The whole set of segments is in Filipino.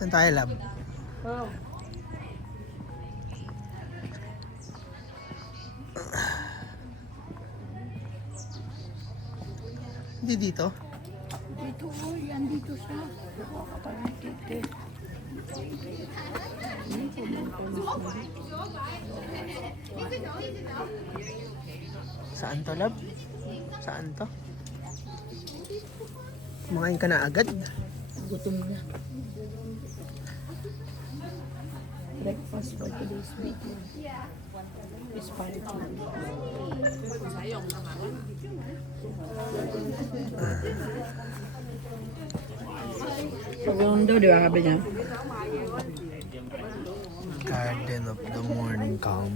Saan tayo, lab? Oh. Hindi dito. Dito, yan dito siya. Kapag-tite. Saan to, lab? Saan to? Kumain ka na agad? Gutom na. Breakfast for today's weekend. Is party. Pagawang daw, di ba sabi niya? Garden of the morning calm.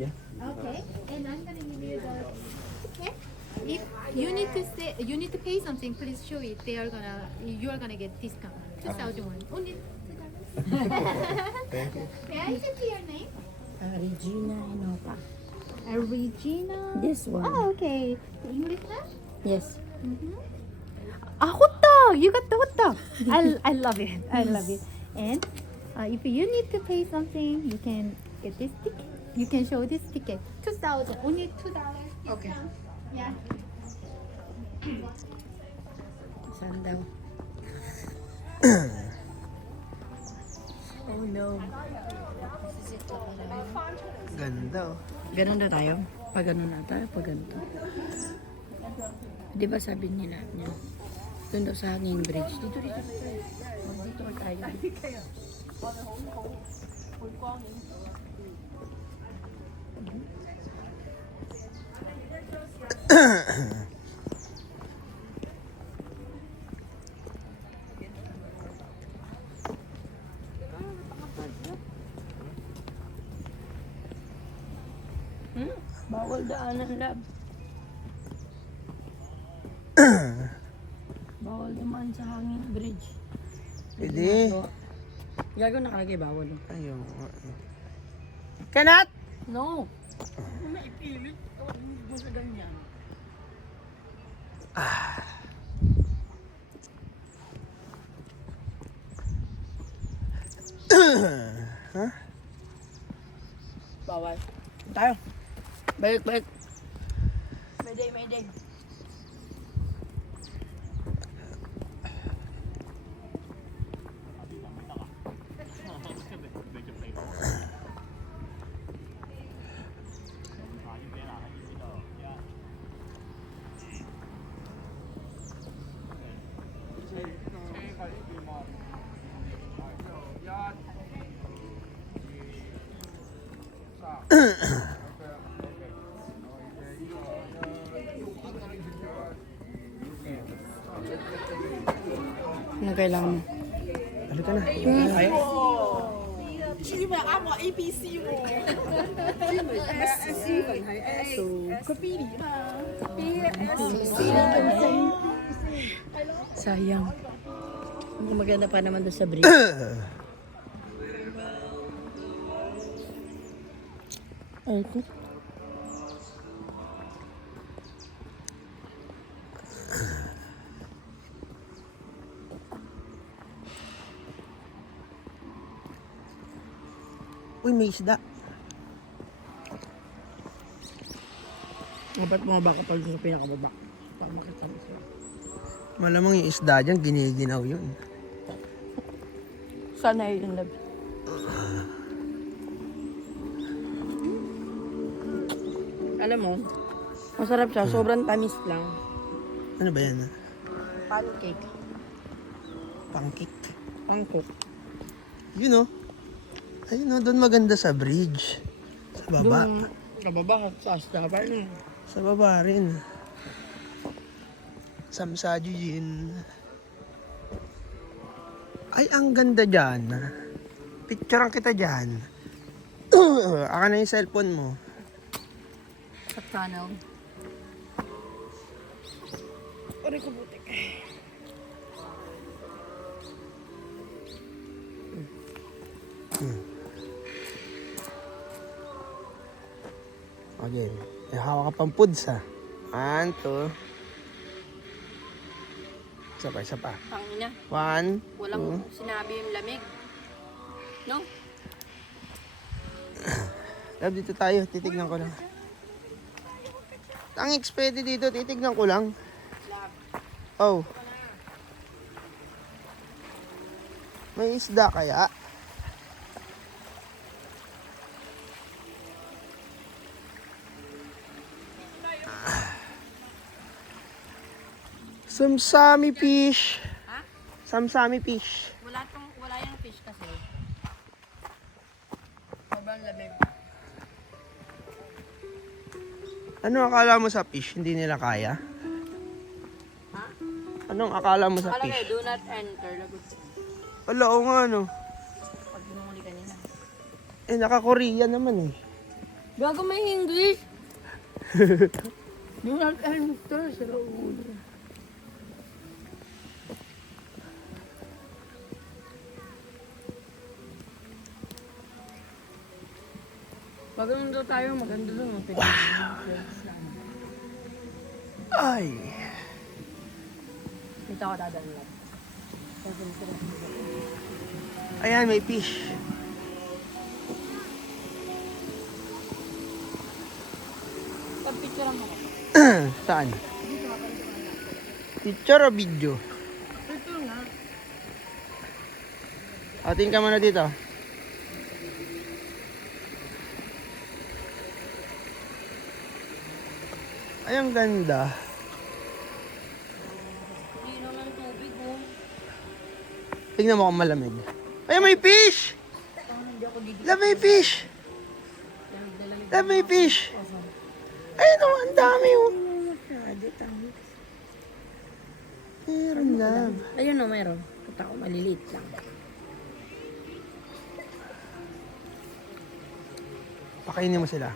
Yeah. Okay, and I'm gonna give you the ticket. If you need to say, you need to pay something, please show it. You are gonna get discount. 2,001. Only $2. Thank you. May I check your name? Regina Inopa. Regina. This one. Oh, okay. The English one? Yes. Hot dog! You got the hot dog. I love it. I love it. And if you need to pay something, you can get this ticket. You can show this ticket. 2,000. Only $2. Okay. Yeah. Saan daw? Oh no. Ganda oh. Ganun na tayo? Pag ganun na tayo? Pag ganito. Di ba sabi nila niya? Doon daw sa hanging bridge. Dito. Dito ka tayo. Bawal daanan, lab. Bawal dumaan sa hanging bridge. Pwede. Gago nakalagay bawal. Ayaw. Kanat! No! May ipilit. Hindi mo sa ganyan. Ha? Bawal. Tayo. Balik. Mayday. Ano kailangan mo? Ano ka na? Ayaw. 知咪啱我 A B C 喎，知咪 S C 份係 S，佢 B 年嘛，B S C Sayang. Hindi maganda pa naman doon sa bridge. Ay, ito. Uy, may isda. Dapat bumaba ka pa doon sa pinakababa. Para makita mo sila. Malamang yung isda dyan, giniginaw yun. Sana yun, lab. Alam mo, masarap siya. Sobrang tamis lang. Ano ba yan? Pancake. Pancake. Pancake. Yun oh. Ayun oh, doon maganda sa bridge. Sa baba. Doon, kababa, sa asda pa rin. Sa baba rin. Samsaju yun. Ay, ang ganda dyan. Picturean kita dyan. Aka na yung cellphone mo. Sa tunnel. Aray ko butik. Again. Hawak ka pang foods ha. 1, 2. Isa pa. Pangina. 1, Walang sinabi yung lamig. No? Love, dito tayo. Titignan ko lang. Ang pwede dito. Titignan ko lang. Oh. May isda kaya? Samsami fish. Ha? Samsami fish. Wala yung fish kasi. Sobrang lamig. Ano akala mo sa fish? Hindi nila kaya? Ha? Anong akala mo sa Alam fish? do not enter. Lagot. Wala, oo nga no. Pag binunguli kanina. Eh, naka-Korea naman eh. Bago may English. Do not enter. Sa loob. Maganda tayo, maganda doon. Ay. Dito ako dadaan lang. Ayan, may fish. Pag-picture mo ko. Saan? Picture o video? Picture nga. Atin ka muna dito. Ay, ang ganda. Lino ng tubig oh. Tingnan mo kung malamig. Ay, may fish! Love, may fish! Love, may fish! Ayun oh, ang dami oh. Meron, love. Ayun o, mayroon. Kita ko, maliliit lang. Pakainin mo sila.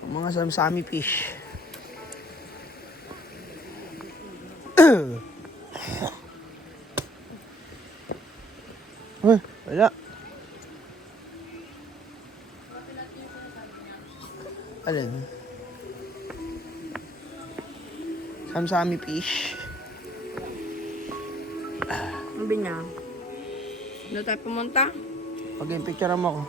Ang mga samsami fish. Ay, wala. Alin? Samsami fish. Sabi niya, doon tayo pumunta? Pag-picture mo ako.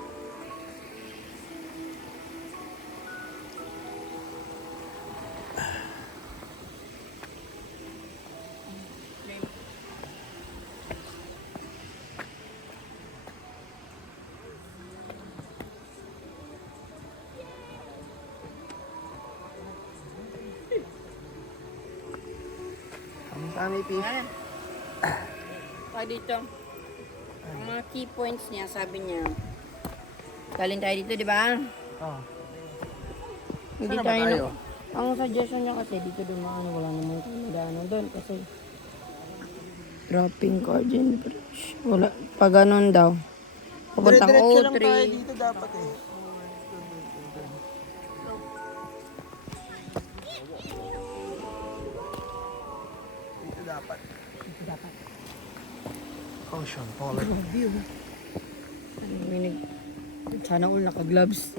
Samsami fish. Ayan. Dito. Ang mga key points niya, sabi niya. Galing tayo dito, di ba? Oh. Hindi Saan na ba tayo. tayo? Ang suggestion niya kasi dito doon wala naman tayo nagano doon kasi dropping card and bridge. Wala. Pag ganun daw. Papuntang Dire-diretso lang O3. tayo dito dapat eh. Dito dapat. Dito dapat. Ocean Polar. View. Sana all naka-gloves.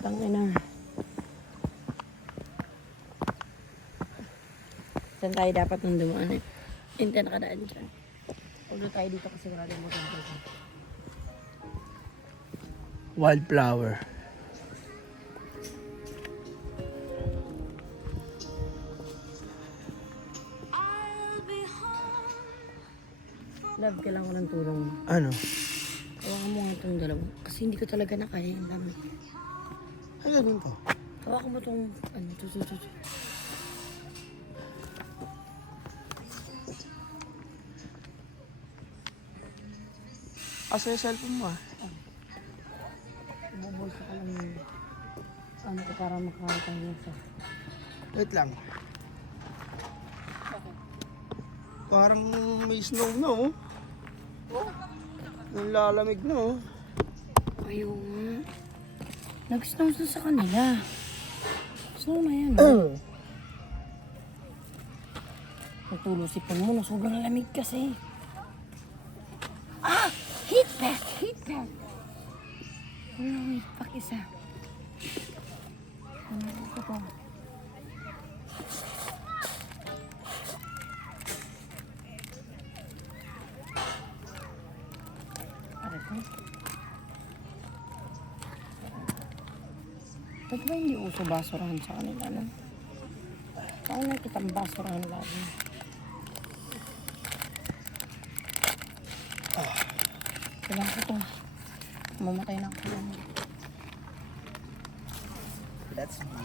Tangina. Saan tayo dapat nung dumaan eh? Hindi na nakadaan dyan. Huwag tayo dito kasi wala yung motor dito. Wildflower. Love, kailangan ko ng tulong mo. Ano? Hawakan mo nga itong dalawa. Kasi hindi ko talaga nakaya yung dami. Ano din to? Hawakan mo itong, ano, ito. Asa yung cellphone mo ah? Bubulsa ka lang yun. Ano ko para makakita niya sa... Wait lang. Parang may snow na oh. Nalalamig na oh. Ayaw nga. Nag-snow sa kanila. So na yan. Oh. Natulo si Pon mo, no? Sobrang lamig kasi. Ah! Heat pack! Heat pack! Wait, pakisa. Ano ito po? Ba't ba hindi uso basurahan sa kanila, no? Saan na kitang basurahan lagi? Kailangan ko to. Mamatay na ako lang. Let's go.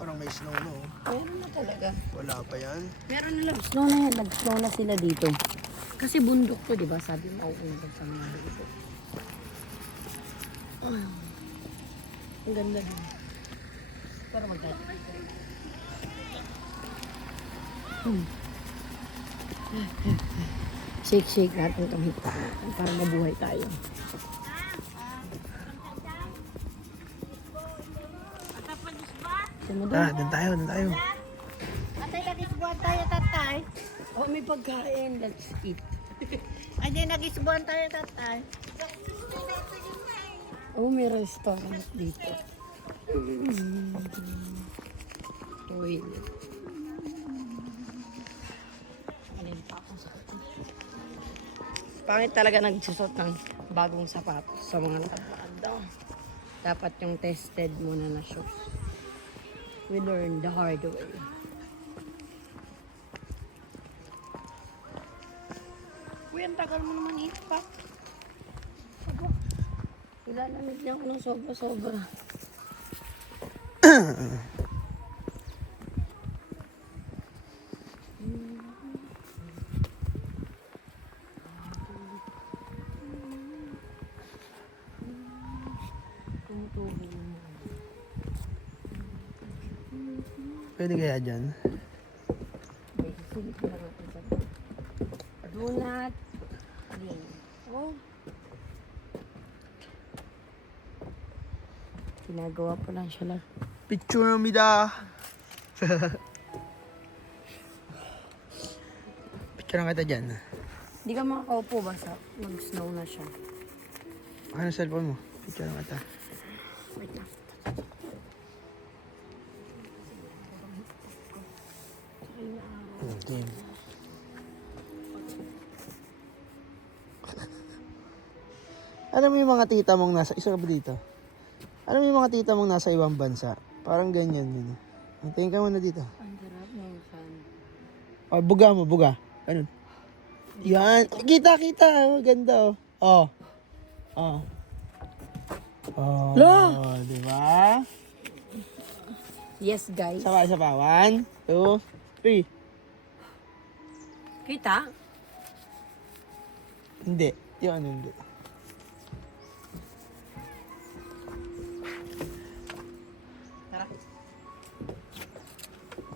Parang may snow no. Meron na talaga. Wala pa yan. Meron na lang. Snow na yan. Nag-snow na sila dito. Kasi bundok to, di ba? Sabi mo, mauunod sa mga dito. Ay, ang ganda din. Pero magdati. Shake natin itong hita natin para mabuhay tayo. Doon tayo. Atay, nagisubuan tayo, tatay. Oh, may pagkain. Let's eat. Ay, di, nagisubuan tayo, tatay. Oh, may restaurant dito. Uy. Alin pa ako sa atin. Pangit talaga nagsusot ng bagong sapatos sa mga lakad-lakad daw. Dapat yung tested muna na shoes. We learned the hard way. Uy, ang tagal mo naman ipak. Ilalamig niya ako ng sobra-sobra. Pwede kaya dyan? Okay, silip na natin sa donut. Green. Oh. Ginagawa po lang siya lang. Picture mida. Picture kita dyan. Hindi ka makakaupo basta mag-snow na siya. Ano cellphone mo? Picture kita. Wait lang. Game. Alam mo yung mga tita mong nasa, isa ka ba dito? Alam mo yung mga tita mong nasa ibang bansa? Parang ganyan yun. Tingin ka muna dito. Ang sarap ng sun. Oh, buga mo, buga. Ano? Yan. Kita. Oh, ganda oh. Oh. Oh, di ba? Yes, guys. Isa pa. 1, 2, 3. Kita? Hindi. Yung ano hindi. Tara.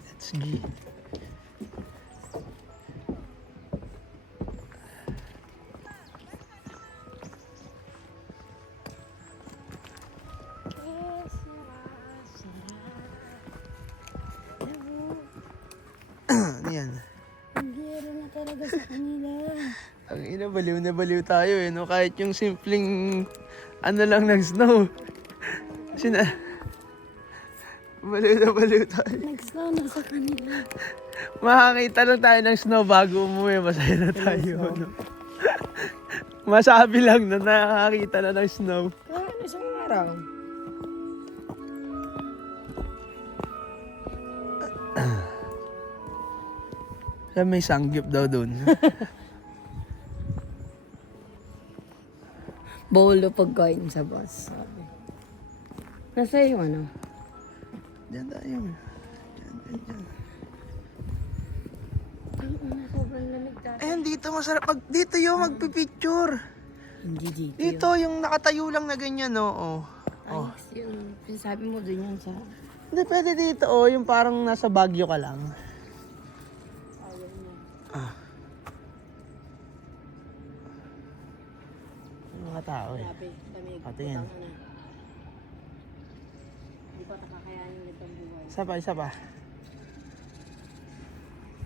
Let's go. Ano yan? Hindi na talaga sa kanila. Ang ina, baliw na baliw tayo eh, no? Kahit yung simpleng ano lang ng snow. Baliw na baliw tayo. Nag-snow na sa kanila. Makakita lang tayo ng snow bago umuwi, masaya na tayo, no? Masabi lang na nakakita na ng snow. Kaya isang araw. Siya may sanggip daw dun. Bolo pagkain sa bus. Sabi. Nasa yung ano? Diyan tayo. Diyan. Sobrang lamig tayo. Ayan, dito masarap. Dito yung magpipicture. Hindi dito. Dito yung nakatayo lang na ganyan, no? Oh. Oh. Ay, yung sinasabi mo dun yan sa... Hindi, pwede dito, oh. Yung parang nasa Baguio ka lang. Ah. Yung mga tao eh. Lamig. Patingin. Hindi pa nakakayanin nitong buhay. Isa pa.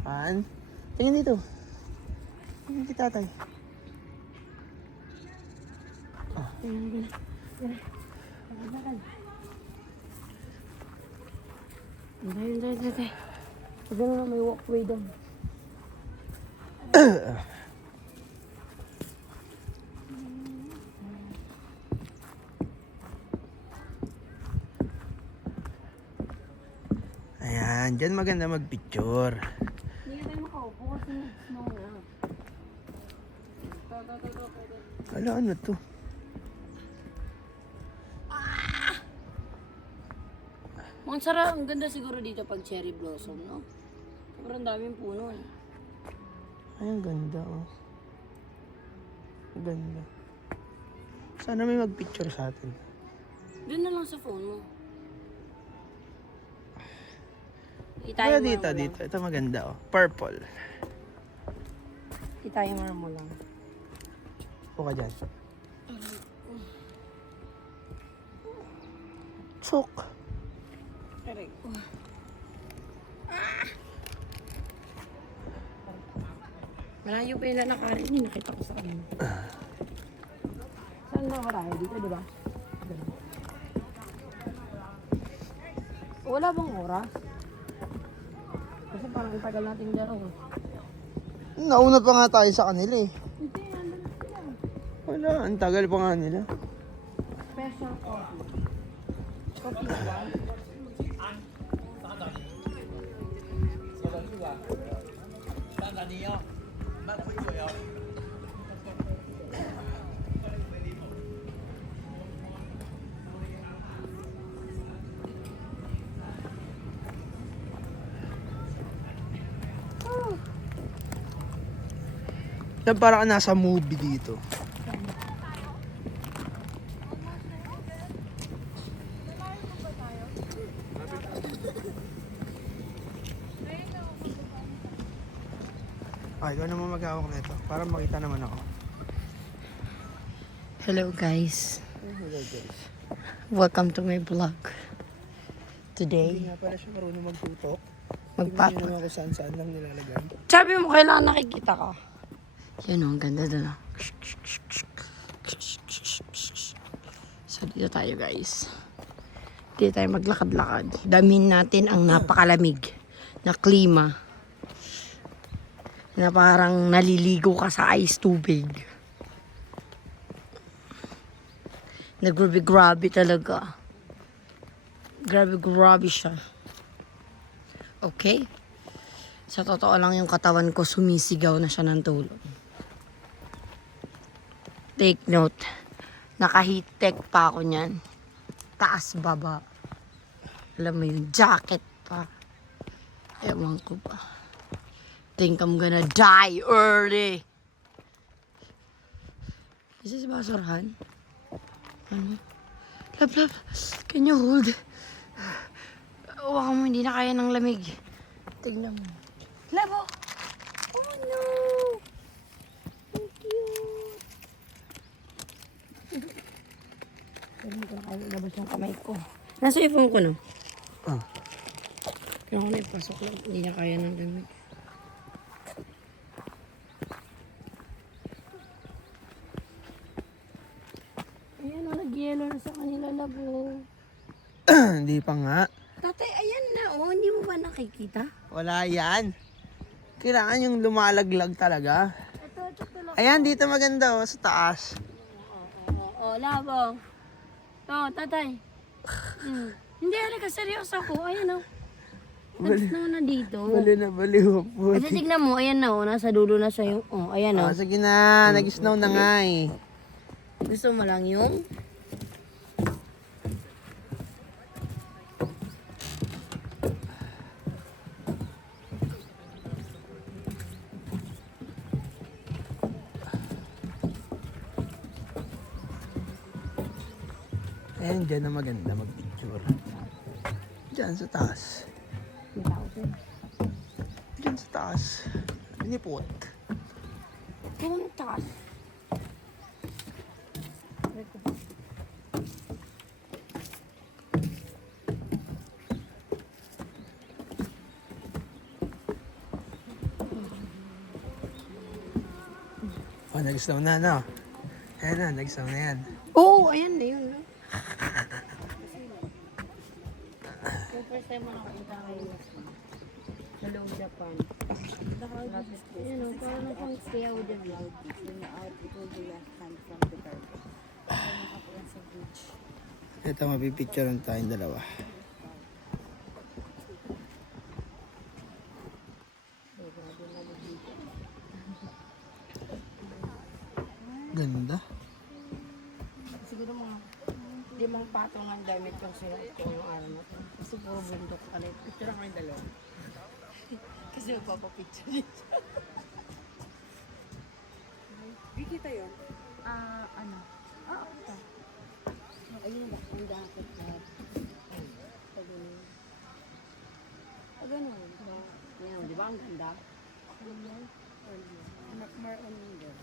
Han? Tingin dito. Tingin si tatay. Hindi. Sabi mo na may walkway doon. Ayan, dyan maganda magpicture. Hindi na tayo makaupo kasi snow na. Ala, ano to? Ang sarap, ang ganda siguro dito pag cherry blossom, no? Sobrang daming puno eh. Ay, ang ganda, oh. Ang ganda. Sana may magpicture sa atin. Doon na lang sa phone mo. Kaya dito. Ito maganda, oh. Purple. I-timer mo lang. Upo ka dyan. Sok. Correct. Malayo pa yung lalakarin. Hindi nakita ko sa kanya. Saan ba marami? Dito, di ba? Wala bang oras? Kasi parang ang tagal nating laro. Nauna pa nga tayo sa kanila, eh. Hindi, nandun na sila. Wala, ang tagal pa nga nila. Special coffee. Coffee ba? Parang nasa movie dito. Ay, ikaw naman maghawak nito para makita naman ako. Hello guys. Hello guys. Welcome to my vlog. Today, Hindi nga pala siya marunong magtutok. Tingnan magpapa... niyo naman kung saan lang nilalagay. Sabi mo, kailangan nakikita ka. Yan o, ang ganda doon. So, dito tayo guys. Dito tayo maglakad-lakad. Damin natin ang napakalamig na klima. Na parang naliligo ka sa ice tubig. Grabe talaga. Grabe siya. Okay? Sa totoo lang yung katawan ko sumisigaw na siya ng tulog. Take note. Naka-heat tech pa ako niyan. Taas baba. Alam mo yung jacket pa. Ewan ko ba. Think I'm gonna die early. Is this basurahan? Ano? Love. Can you hold? Huwag mo, hindi na kaya ng lamig. Tignan mo. Labo! Oh no! Ang cute! Hindi ko na kaya ilabas yung kamay ko. Nasa yung phone ko, no? Ah. Kaya ko na ipasok lang. Hindi na kaya ng lamig. Ayan, nag-yellow na sa kanila, labo. Hindi pa nga. Tatay, ayan na, oh. Hindi mo ba nakikita? Wala yan. Kailangan yung lumalaglag talaga. Ito lang. Ayan, dito maganda, oh, sa taas. Oo, labong. Oo, tatay. Hindi, halika, seryoso ako. Ayan, oh. Nag-snow na dito. Baliw po. Kasi tignan mo, ayan na, oh. Nasa dulo na siya yung, oh, ayan, oh. Sige na, nag-snow na nga eh. Gusto mo lang yung... Ayan, dyan na maganda mag-picture. Dyan sa taas. Dyan sa taas. Pinipot. Kung taas. Oh, nag-snow na, no? Ayan na, nag-snow na yan. Oo, ayan na yun. No? Yung first time mo nakakita kayo sa Long Japan. Yun o, parang nakang stay out dyan. Ito, mapipicturean tayong dalawa. Ganda. Siguro mga 5 patong ang damit yung sinuot ko yung araw na to. Kasi puro bundok ulit. Picture ako yung dalawa. Kasi magpapapicture dito. Kikita yun? Ano? Ayun ba? Ang dapat na. Pag ganun. Yan, di ba ang ganda? More on there.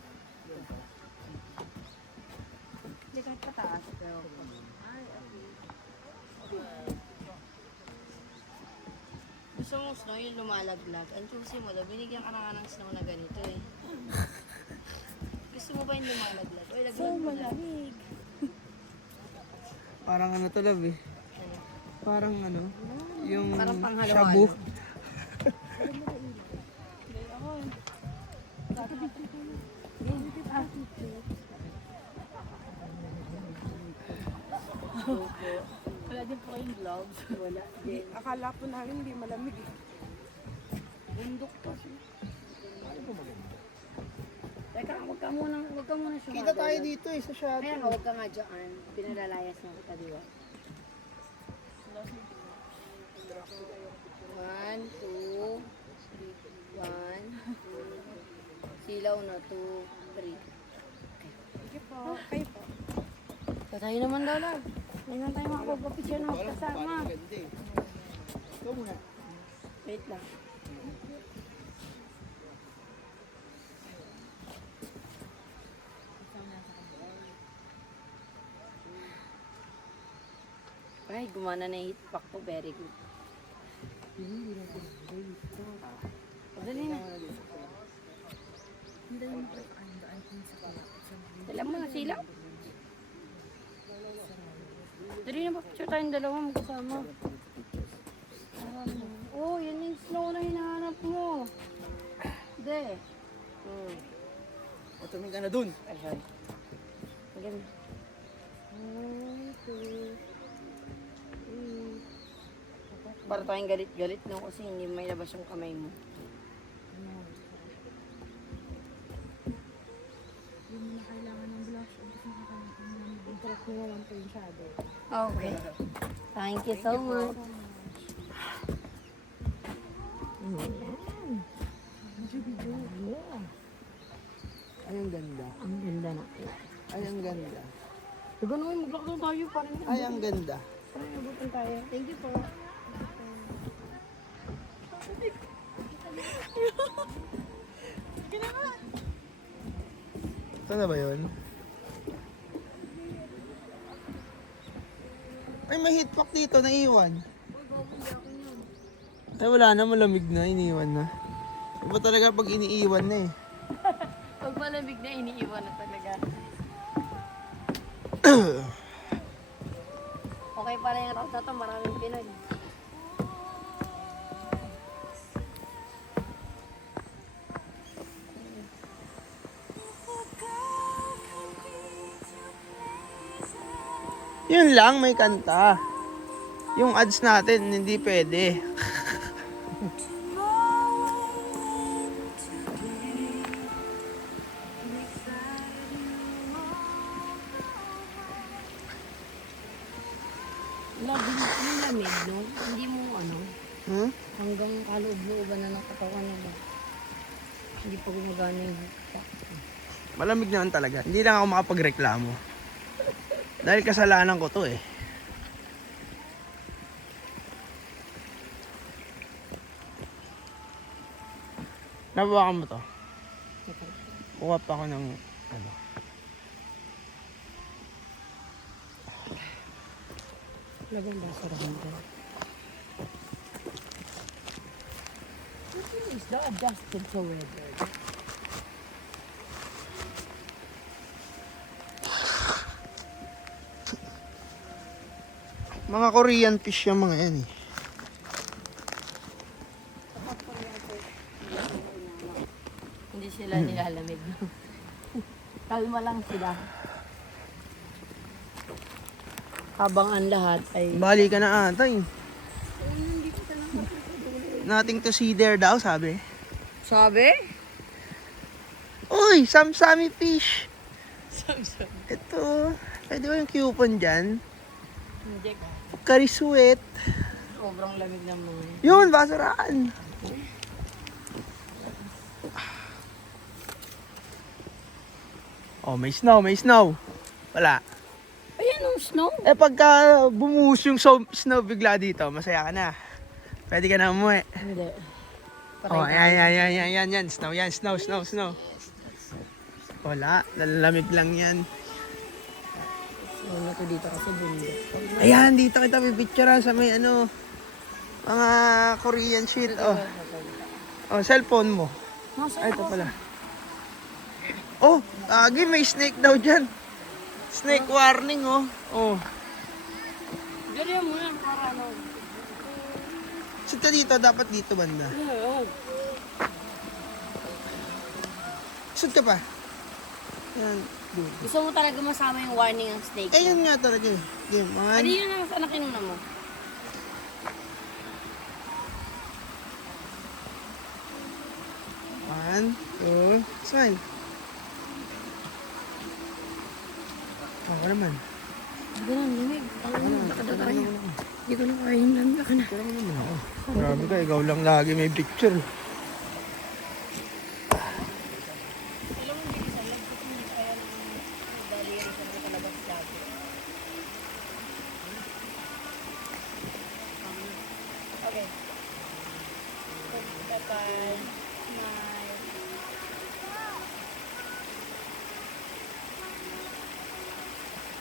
Hindi kahit pataas. Pero gusto mong snow yung lumalaglag. Ang choosy mo daw, binigyan ka na nga ng snow na ganito eh. Gusto mo ba yung lumalaglag? Oy, laglag mo na. Parang ano to, love eh. Parang ano, yung Parang panghalo-halo. shabu. Wala din po kayong gloves. Wala din. Akala po namin hindi malamig eh. Bundok to. Teka, huwag ka muna siya. Kita tayo dito eh, sa shadow. Kaya nga, huwag ka nga dyan. Pinalalayas na kita, di ba? 1, 2, 1, silaw na 2, 3. Sige po. Kayo po. Tayo naman daw lang. Ngayon tayo makapagpapicture ng kasama. Ito muna. Wait lang. Ay, gumana na yung hitpack ko. Very good. Dali na. Dala mo na sila. Dali na, papicture tayong dalawa magkasama. Oh, yan yung snow na hinahanap mo. Hindi. O, tuming ka na dun. Ay, sorry. Maganda. 1, 2, 3. Para tayong galit-galit no kasi hindi may labas yung kamay mo. Hindi mo na kailangan ng blush. Interact mo lang po yung shadow. Okay. Thank you so much. Ay, ang ganda. Ang ganda na. Ay, ang ganda. Diba naman, maglakad tayo parang Ay, ang ganda. parang nabutan tayo. Thank you po. Ito na ba yun? Ay, may heatpack dito, naiwan. Ay, wala na, malamig na, iniwan na. Iba talaga pag iniiwan na eh. Pag malamig na, iniiwan na talaga. Okay pala yung route na to, maraming Pinoy. Yun lang, may kanta. Yung ads natin, hindi pwede. Yung lamig, no? Hindi mo ano, Hmm? hanggang kaloob-looban na ng katawan na ba? Hindi pa gumagana yung hitpack. Malamig naman talaga. Hindi lang ako makapagreklamo. Dahil kasalanan ko to eh. Nabawakan mo to. Kuha pa ako ng ano. Lagyan ba sa ramda? What is the adjusted sa weather? Mga Korean fish yung mga yan eh. Hindi sila nilalamig. Kalma lang sila. Habang ang lahat ay... Bali ka na ata eh. Nothing to see there daw, sabi. Sabi? Uy, samsami fish. Ito. Pwede ba yung coupon dyan? Hindi ka. Karisuet. Sobrang lamig ng mga yun. Yun, basurahan. Oh, may snow, may snow. Wala. Ayan ang snow. Eh, pagka bumuhos yung snow bigla dito, masaya ka na. Pwede ka na umuwi. Hindi. Oh, yan. Snow, yan. Snow. Wala, lalamig lang yan. Snow na to dito kasi bundo. Ayan, dito kita pipicturean sa may ano, mga Korean shit. Oh, cellphone mo. Ay, ito pala. Oh, agi, may snake daw dyan. Snake warning, oh. Oh. Ganyan mo yan para ano. Sit ka dito, dapat dito banda. Sit ka pa. Yan. Gusto mo talaga masama yung warning ng snake? Eh, yun nga talaga eh. Game, man. Ano yun ang sana kinuna mo? One, two, smile. Ako naman. Hindi ko na, lamig. Baka kaya. Hindi ko na kaya yung lamig. Baka na. Pero naman ako. Grabe ka, ikaw lang lagi may picture. Okay. Bye-bye. Smile.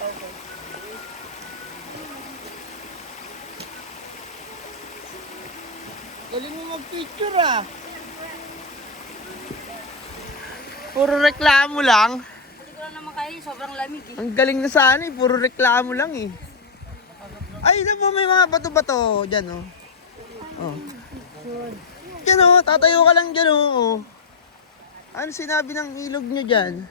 Okay. Galing mo mag-picture ah. Puro reklamo lang. Hindi ko na naman kaya yun. Sobrang lamig eh. Ang galing na sana eh. Puro reklamo lang eh. Ay, na po may mga bato-bato dyan oh. Oh. Dyan oh, tatayo ka lang dyan oh. Ano sinabi ng ilog nyo dyan?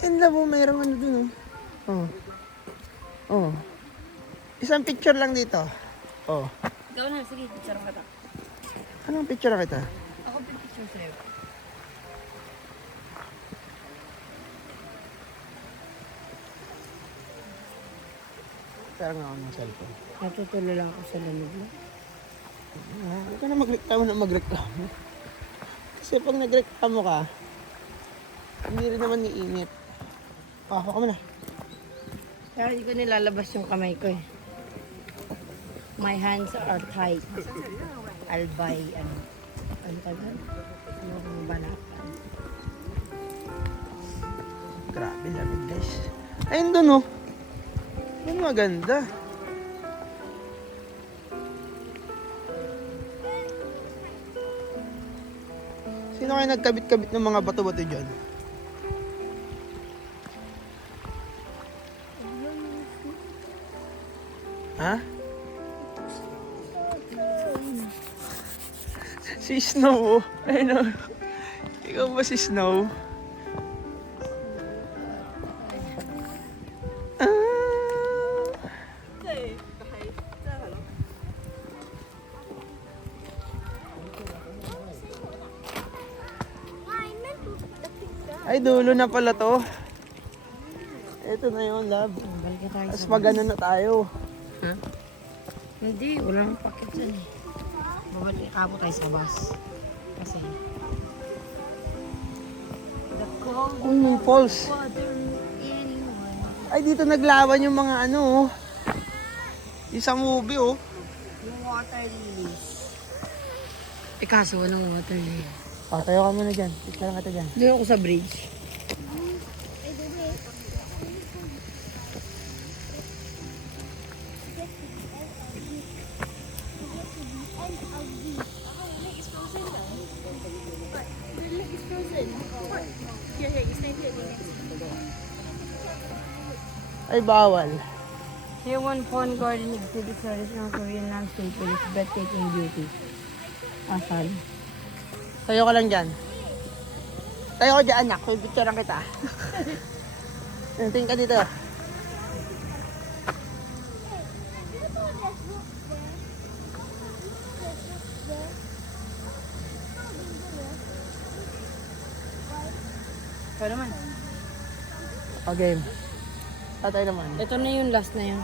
Ayun na po, mayroong ano dun oh. Oh. Oh. Isang picture lang dito. Oh. Ikaw na. Sige, picture ka ta. Anong picture kita? Ako picture sa'yo. Pero nga ako ng cellphone. Natutulala ako sa lamig mo. Huwag ka na magreklamo. Kasi pag nagreklamo ka, hindi rin naman iinit. Ako ka muna. Kaya hindi ko nilalabas yung kamay ko eh. My hands are tight. I'll buy, ano ka ba? Yung balatan. Grabe lamig guys. Ayun dun oh. Ayun maganda. Sino kayo nagkabit-kabit ng mga bato-bato dyan? Ha? Si Snow oh. Ayun oh. Ikaw ba si Snow? Ay, dulo na pala to. Ito na yun, love. Balik na tayo Tapos sa magano na tayo. Ha? Hindi, wala nang pakit dyan eh. Babalik ako tayo sa bus. Kasi... The cold Uy, may falls. water anyone. Ay, dito naglaban yung mga ano, oh. Yung sa movie, oh. Yung water lilies. Eh kaso, walang water lilies. Tayo ka muna dyan. Picture lang kita dyan. Doon ako sa bridge. Ay, bawal. Human Pond Garden exhibits traditional Korean landscape with its breathtaking beauty. Asan? Tayo ka lang dyan. Tayo ko dyan, anak. May picture lang kita. Tingin ka dito. Ito naman. Okay. Tatay naman. Ito na yung last na yun.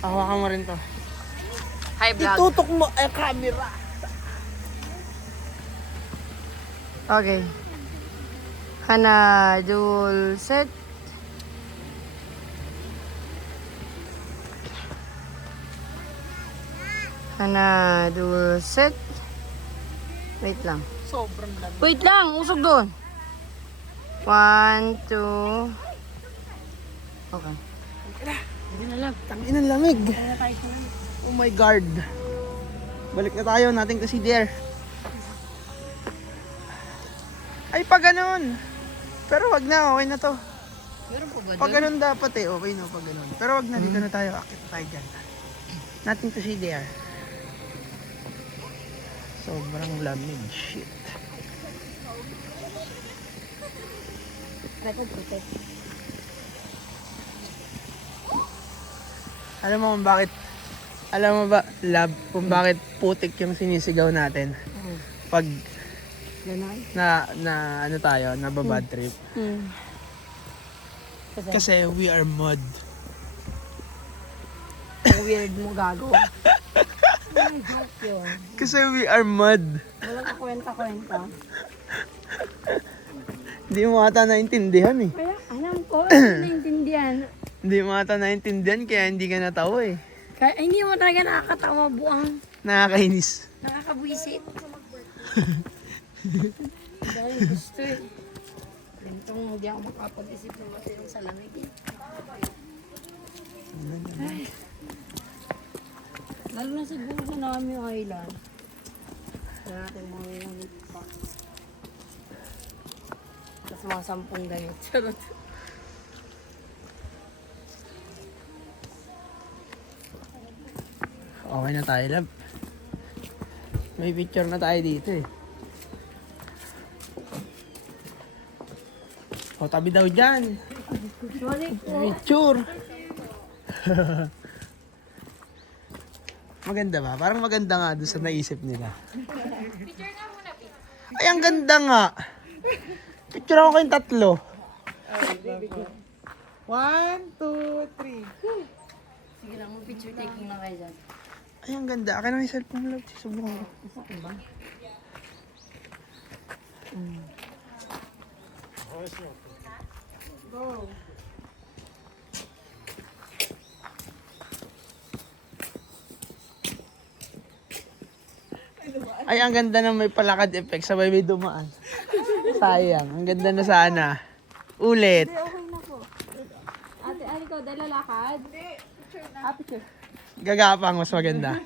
Hawakan mo rin to. Hi, vlog. Itutok mo ay camera. Okay. Hana dul set. Hana dul set. Wait lang. Sobrang lamig. Wait lang, usog doon. 1, 2. Okay. Hindi na lang. Tangin ang lamig. Oh my God. Balik na tayo. Natin kasi there. Ay, pag ganun. Pero wag na. Okay na to. Meron pa ba Pag ganun dapat eh. Okay na pag ganun. Pero wag na. Dito na tayo. Akit na tayo dyan. Nothing to see there. Sobrang lamig. Shit. Alam mo kung bakit, alam mo ba, love, kung bakit putik yung sinisigaw natin? Pag Ganon? na ano tayo, nababad trip. Kasi we are mud. Ang weird mo gago. Ay, joke yun. Kasi we are mud. Walang kakwenta-kwenta. Hindi mo ata naintindihan eh. Kaya alam ko, hindi naintindihan. Hindi mo ata naintindihan kaya hindi ka natawa eh. Kaya hindi mo talaga nakakatawa buang. Nakakainis. Nakakabwisit. Dahil gusto eh. Gantong hindi ako makapag-isip ng matinong sa lamig eh. Ay. Lalo na siguro sa namin yung island. Kaya natin mga ngunit pa. Tapos mga 10 ganit. Charot. Okay na tayo, love. May picture na tayo dito eh. O, tabi daw dyan. Sorry po. Picture. Maganda ba? Parang maganda nga doon sa naisip nila. Ay, ang ganda nga. Picture ako kayong 3. 1, 2, 3. Sige lang, mo picture taking lang kayo dyan. Ay, ang ganda. Akin na yung cellphone, love. Subukan ko. Isa ko ba? Ay, ang ganda na may palakad effect. Sabay may dumaan. Sayang. Ang ganda na sana. Ulit. Ate, ano ko, dahil lalakad? Picture. Gagapang. Mas maganda.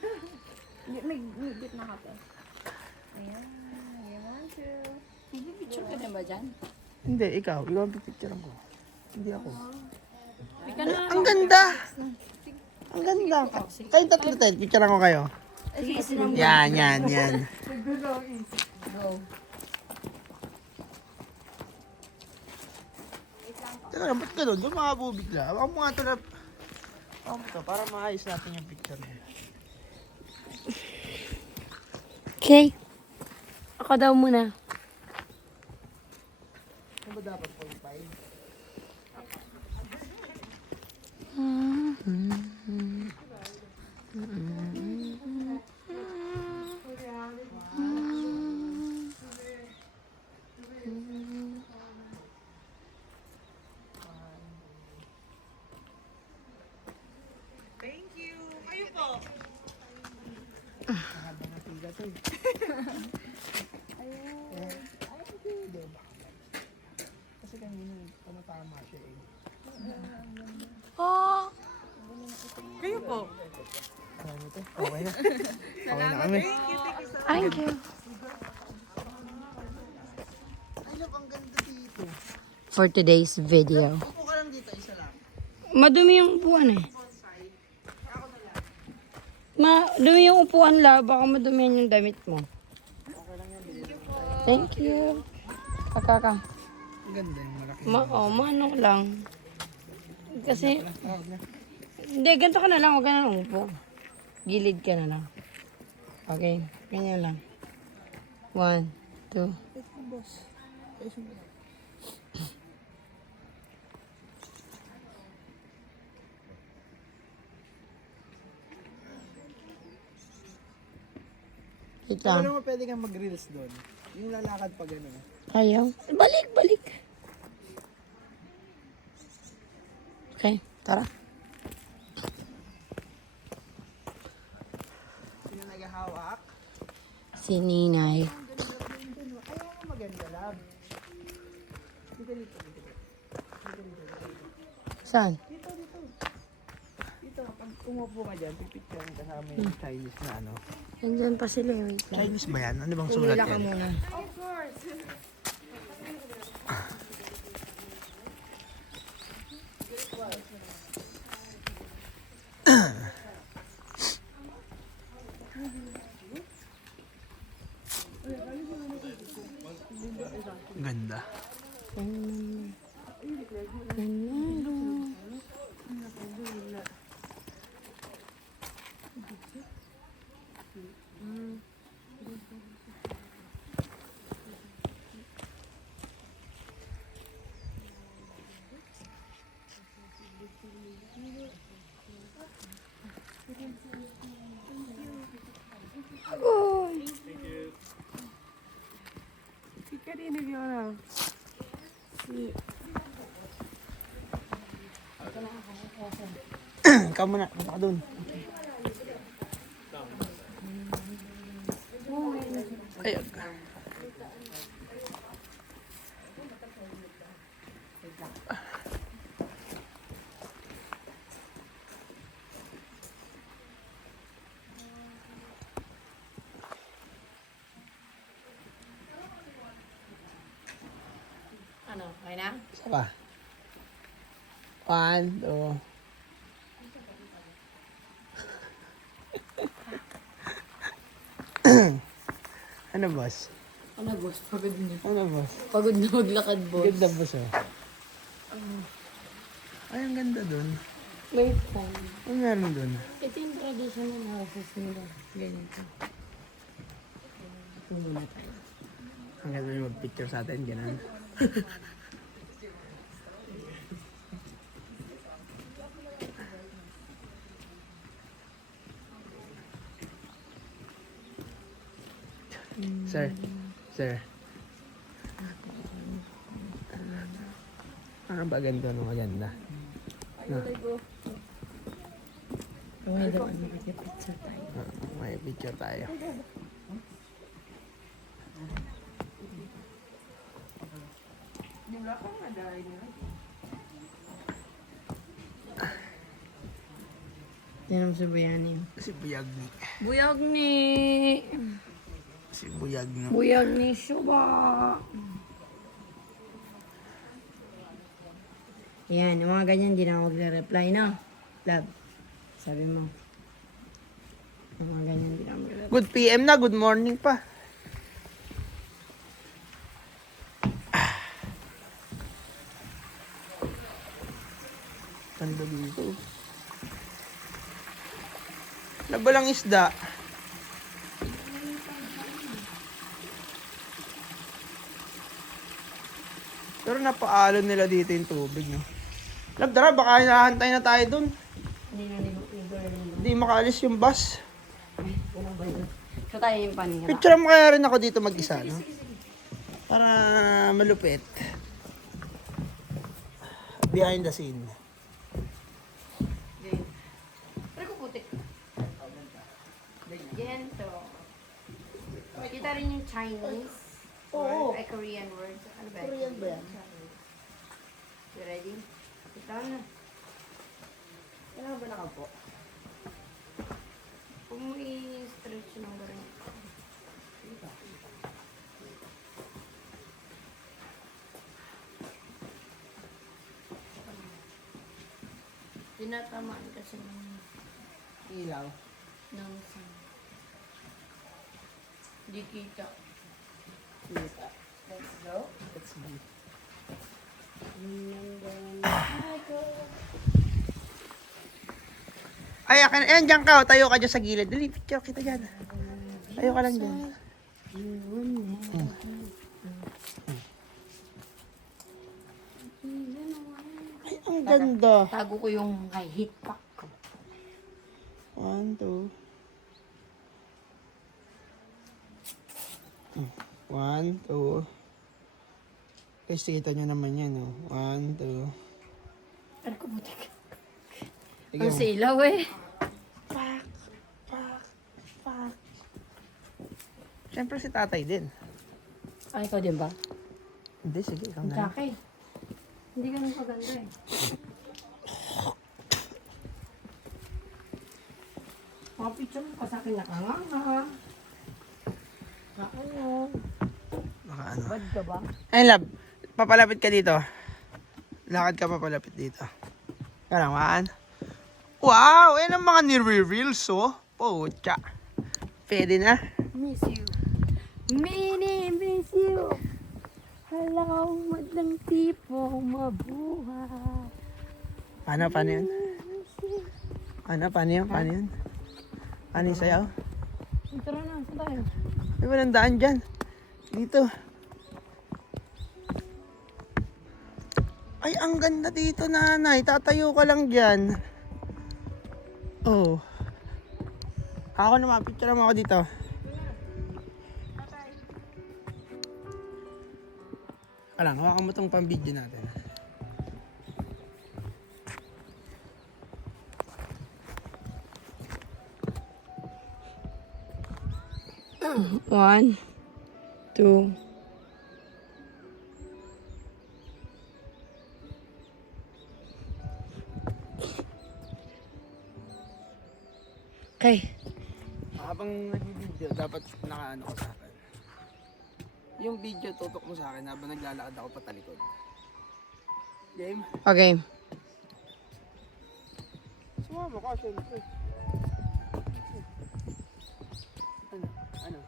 May bit na kape. Picture ka din ba dyan? Hindi, ikaw. Ikaw ang pipicturean ko. Hindi ako. Ika na. Ang ganda! Ang ganda. Kayong 3 tayo. Picturean ko kayo. Sige, sinang Yan, yan, yan. go. Teka lang, ba't ganun? Doon makabubigla. Ako mo nga ito na... Ako mo ito, para maayos natin yung picture niya. Okay. Ako daw muna. Ano ba dapat po yung file? Kasi kanina tumatama siya eh. Kayo po. Ano ito? Okay na. Okay na kami. Thank you. Ay, love, ang ganda dito. For today's video. Upo ka lang dito, isa lang. Madumi yung upuan eh. Madumi yung upuan la, baka madumihan yung damit mo. Thank you. Kakaka. Ganda yung malaki. Manok lang. Kasi, hindi, ganito ka na lang, huwag ka na umupo. Gilid ka na lang. Okay, ganyan lang. 1, 2. Wait lang. Ano mo pwede kang mag-reels doon? Yung lalakad pa gano'n. Ayaw. Balik. Okay, tara. Sino naghahawak? Si Ninay. Ayaw mo maganda lang. Saan? Dito, pag umupo ka dyan, pipicture ang kasama yung Chinese na ano. Nandyan pa sila. Wait lang. Chinese ba yan? Ano bang sulat Pumila ka yan? muna. Ganda. Ikaw muna, punta ka doon. Ay, Ano, okay na? isa pa. 1, 2. Ano boss? Ano, boss? Pagod na. Ano boss? Pagod na maglakad, boss. Ganda boss oh. Ay, ang ganda dun. Wait lang. Ano meron dun? Ito yung traditional houses nila. Ganito. Ito muna tayo. Ang ganda yung mag-picture sa atin, ganun. Sir. Ano ba ganito no maganda? No. May doon, mag-picture tayo. May picture tayo. Yan ang si Buyani. Si Buyagni. Buyagni! Si Buyagni. Buyagni Shuba! Yan, yung mga ganyan, di na ako magre-reply, no? Love, sabi mo. Yung mga ganyan, di na ako magre-reply. Good PM na, good morning pa. Ganda dito. Nabalang isda. Pero napaalon nila dito yung tubig, no? Tara, baka hinahantay na tayo dun. Hindi na ni Hindi makaalis yung bus. So tayo yung panira. Picture mo kaya rin ako dito mag-isa, no? Para malupit. Behind the scene. Pero kuputik. Gento. Kita rin yung Chinese. Oo. Ay, Korean words. Ano ba? Korean ba yan? You ready? Kita na. Kailangan ba nakapo? Kung mo i-stretch ng ganun. Tinatamaan kasi ng Ilaw. sun. Hindi kita. Kita. Let's go. Let's go. Ay, akin. Ayan, dyan ka. Tayo ka dyan sa gilid. Dali, picture kita dyan. Tayo ka lang dyan. Ay, ang ganda. Tago ko yung high heat pack ko. 1, 2. 1, 2. Guys, kita nyo naman yan, oh. 1, 2. Ano ko butik? Tignan Ang mo. silaw eh. Pak, pak, pak. Siyempre si tatay din. Ay, ikaw din ba? Hindi, sige, ikaw Ang na. kaki. Hindi ganun kaganda eh. Mga picture mo pa sa akin nakanganga. Ano? Baka ano. Bad ka ba? Ay, love. Papalapit ka dito. Lakad ka papalapit dito. Kalaman. Wow! Yan ang mga nire-reels, oh. Pucha. Pwede na. Miss you. Mini miss you. Hello, madlang tipo mabuhay. Paano yun? Paano yun? Paano yung sayaw? Tara na, saan tayo? May walang daan dyan. Dito. Ay, ang ganda dito, nanay. Tatayo ka lang dyan. Oh. Ako naman, picture mo ako dito. Alang, hawakan mo tong pang-video natin. One, two. Okay. Habang nag-video, dapat nakaano ko sa akin. Yung video, tutok mo sa akin habang naglalakad ako patalikod. Game? Okay. Sumama ka, syempre. Ano?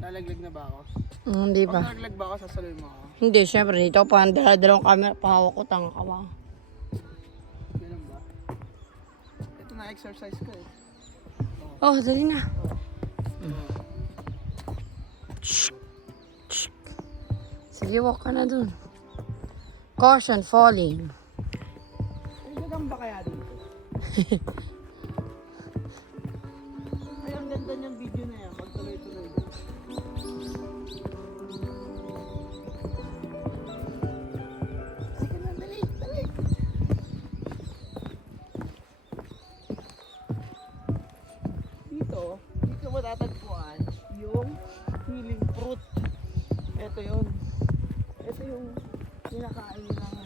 Lalaglag na ba ako? Hindi Pag ba? nalaglag ba ako, sasaluhin mo ako. Hindi, syempre dito pa ang dalawang camera pahawak ko tanga ka ba? Ganun ba? Ito na exercise ko eh. Oh, dali na. Sige, walk ka na dun. Caution, falling. Ay, gagamba kaya dito? Ay, ang ganda niyang video na yan. Magtuloy-tuloy. Sige na, dali. Dito matatagpuan yung healing fruit. Ito yung kinakain ng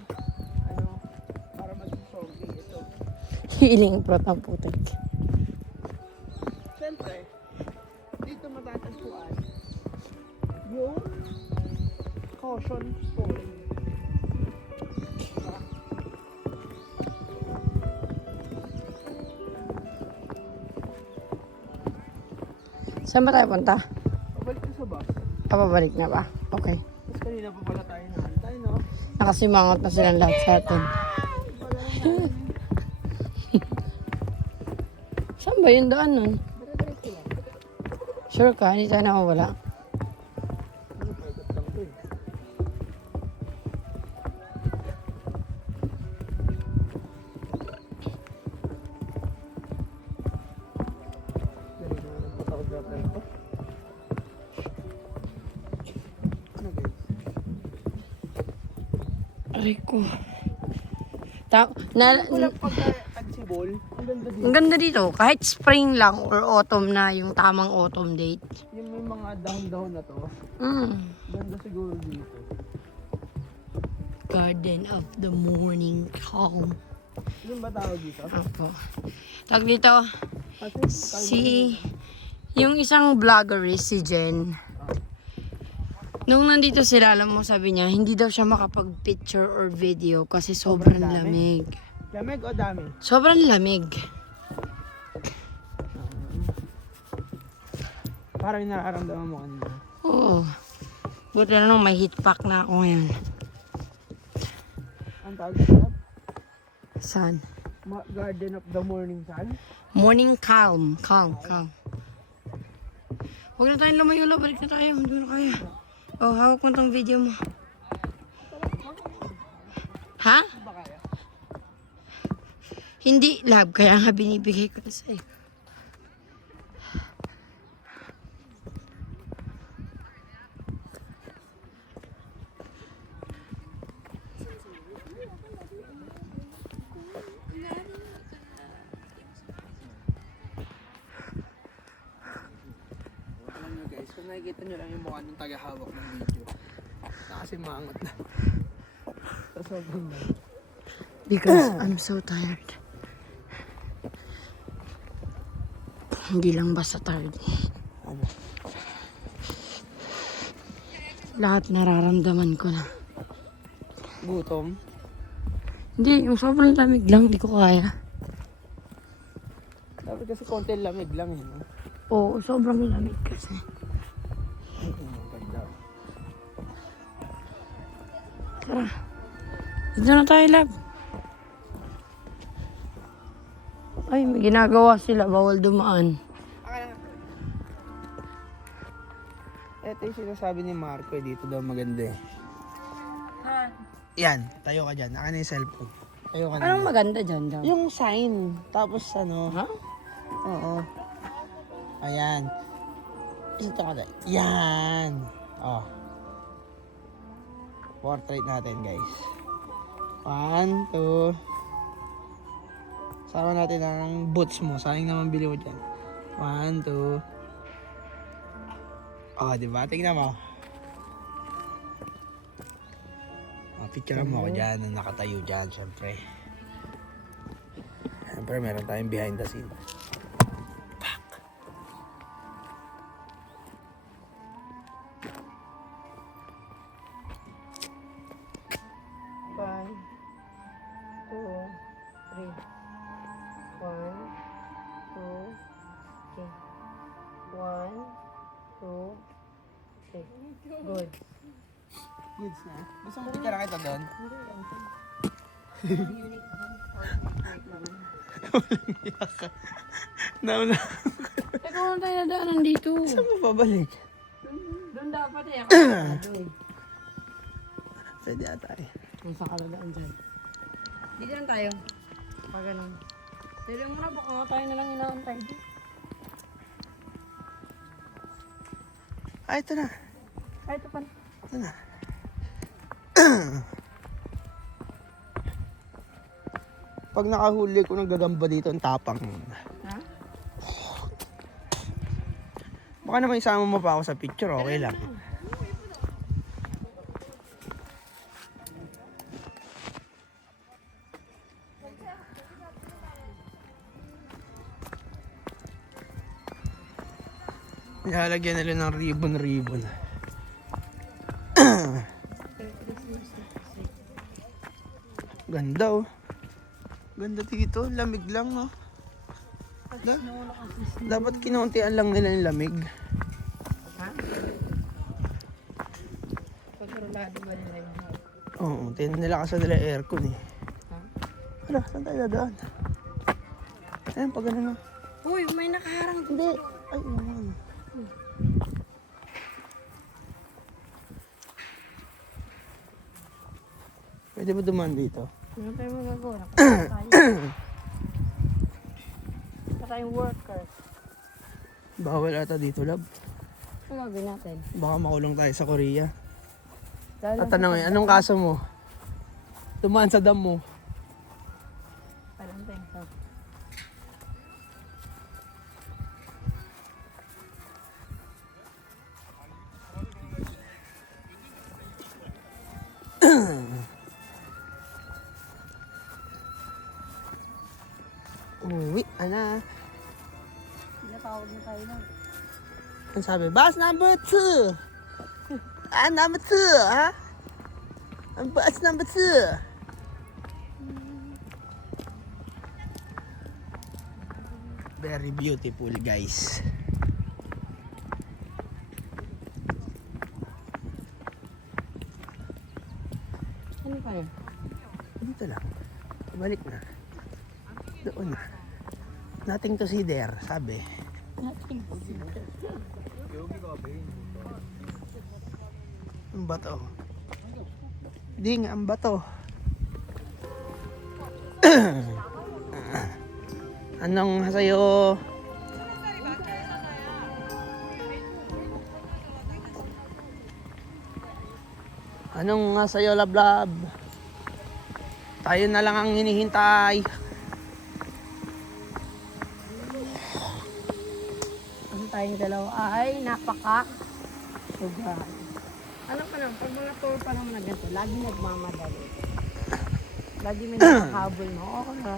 para maging zombie. Ito. Healing prot ang putik. Siyempre, dito matatagpuan yung caution falling. Diba? Saan ba tayo punta? Pabalik ka sa bus. Papabalik na ba? Okay. Tapos kanina pa pala tayo naantay, no? Nakasimangot na silang lahat sa atin. Saan ba yung daan nun? Sure ka? Hindi tayo nakawala. Ano pa, ikat lang to eh. Dali na ng photographer ko. Ano guys? Aray ko. Wala pagka-tagsibol. Ang ganda dito. Ang ganda dito. Kahit spring lang or autumn na yung tamang autumn date. Yung may mga dahon-dahon na to. Ganda siguro dito. Garden of the morning calm. Yung ba tawag dito? Opo. Tag dito, Kasi yung isang vlogger si Jen. Nung nandito sila, alam mo, sabi niya, hindi daw siya makapag-picture or video kasi sobrang lamig. Lamig o dami? Sobrang lamig. Parang yung nararamdaman mo kanina. Oo. Buti na lang may heat pack na ako ngayon. Ang tawag sa Sun. Garden of the Morning Sun. Morning calm. Calm. Huwag na tayong lumayo. Balik na tayo. Hindi na kaya. Oh, hawak mo tong video mo. Ha? Hindi, love. Kaya nga binibigay ko na sa'yo. Alam nyo guys, kung nakikita nyo lang yung mukha ng tagahawak ng video. Kasi maangat na. Sa sobrang na. Because I'm so tired. Hindi lang basta tired. Ano? Lahat nararamdaman ko na. Gutom. Hindi, yung sobrang lamig lang. Hindi ko kaya. Dapat kasi konti lamig lang eh. No? Oo, sobrang lamig kasi. Ganda. Tara. Dito na tayo, love. Ay, may ginagawa sila. Bawal dumaan. Ito yung sinasabi ni Marco dito daw maganda eh. Yan, tayo ka dyan. Naka na yung cellphone. Tayo ka na. Anong maganda dyan, daw? Yung sign. Tapos ano. Ha? Oo. Ayan. Ito ka dyan. Yan. Oh. Portrait natin guys. 1, 2. Sama natin ang boots mo. Sayang naman bili mo dyan. 1, 2. Oh, diba? Tingnan mo. Oh, picture mo ako dyan. Nakatayo dyan, syempre. Syempre, meron tayong behind the scene. Pak! One, two, three. 1, 2, 3. 1, 2, 3. Good. Goods na. Gusto mo picture kita doon? Nauna. Teka, wala tayo nadaanan dito. Saan mo pabalik? Doon dapat eh. Ako doon. Pwede ata eh. Kung saan ka nadaan dyan. Dito lang tayo. Pag ganun. Dito muna, baka nga tayo na lang inaantay. Ah, ito na. Ay, ito pa. Ito na. Pag nakahuli ko ng gagamba dito, ang tapang. Ha? Baka naman isama mo pa ako sa picture, okay lang. Nilalagyan nila ng ribbon. Ganda oh. Ganda dito, lamig lang no. Dapat kinuntian lang nila yung lamig. Ha? Kontrolado ba nila yung house? Oo, nilakasan nila aircon eh. Ha? Hala, saan tayo dadaan? Ayan, pag ano na. Uy, may nakaharang. Hindi. Ay, naman. Pwede ba dumaan dito? Ano tayo magagawa? Nakita tayong workers. Bawal ata dito, lab. Ano gagawin natin? Baka makulong tayo sa Korea. Dahil At tanongin, anong kaso mo? Dumaan sa dam mo. Parang tayo. Uwi, ana. Pinatawag na tayo na. Ang sabi, bus number 2. Ah, number 2, ha? Ang bus number 2. Very beautiful, guys. Ano pa yun? Dito lang. Balik na. Doon na. Nothing to see there, sabi. Ang bato. Di nga, ang bato. Anong sa'yo? Anong nga sa'yo, lablab? Tayo na lang ang hinihintay. Kasi tayong dalawa ay napaka sugar. Ano pa naman, pag mga tour pa naman na ganito, lagi nagmamadali. Lagi may nakakahabol mo. Oo na.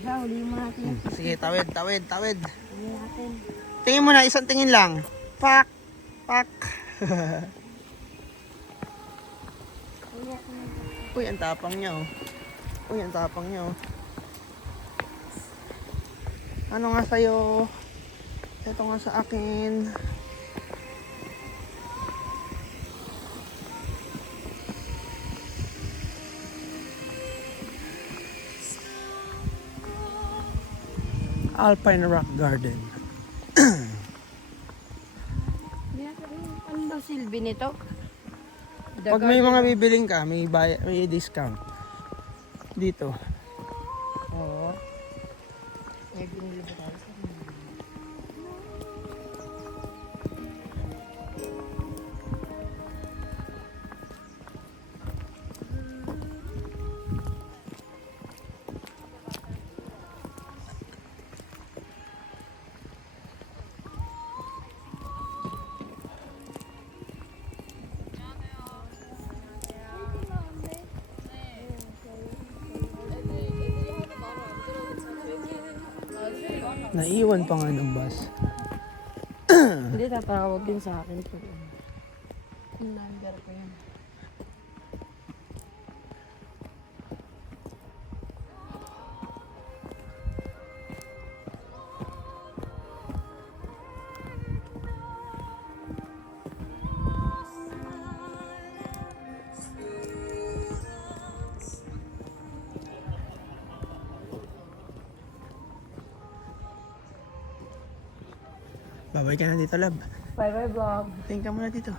Kasi huli mo natin yung Sige, tawid, tawid, tawid. huli natin. Tingin mo na, isang tingin lang. Pak! Pak! Uy, ang tapang niya, oh. Uy, ang tapang niya, oh. Ano nga sa'yo? Ito nga sa akin. Alpine Rock Garden. Ano ba silbi nito? Pag may mga bibiling ka, may discount. Dito. Oo. May binili ba tayo sa Naiwan pa nga ng bus. Hindi, tatawag din sa akin. Yung number ko yun. Babay ka na dito, lab. Bye-bye vlog. Tingin ka muna dito.